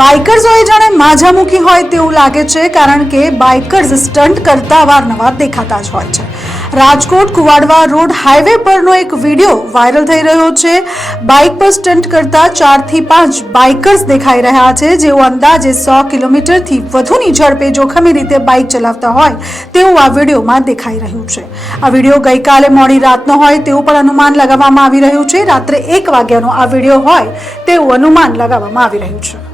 બાઇકર્સોએ જાણે માઝામુખી હોય તેવું લાગે છે, કારણ કે બાઇકર્સ સ્ટન્ટ કરતા વારનવાર દેખાતા જ હોય છે. રાજકોટ કુવાડવા રોડ હાઈવે પરનો એક વીડિયો વાયરલ થઈ રહ્યો છે. બાઇક પર સ્ટન્ટ કરતા ચારથી પાંચ બાઇકર્સ દેખાઈ રહ્યા છે, જેઓ અંદાજે સો કિલોમીટરથી વધુની ઝડપે જોખમી રીતે બાઇક ચલાવતા હોય તેવું આ વિડીયોમાં દેખાઈ રહ્યું છે. આ વીડિયો ગઈકાલે મોડી રાતનો હોય તેવું પણ અનુમાન લગાવવામાં આવી રહ્યું છે. રાત્રે એક વાગ્યાનો આ વીડિયો હોય તેવું અનુમાન લગાવવામાં આવી રહ્યું છે.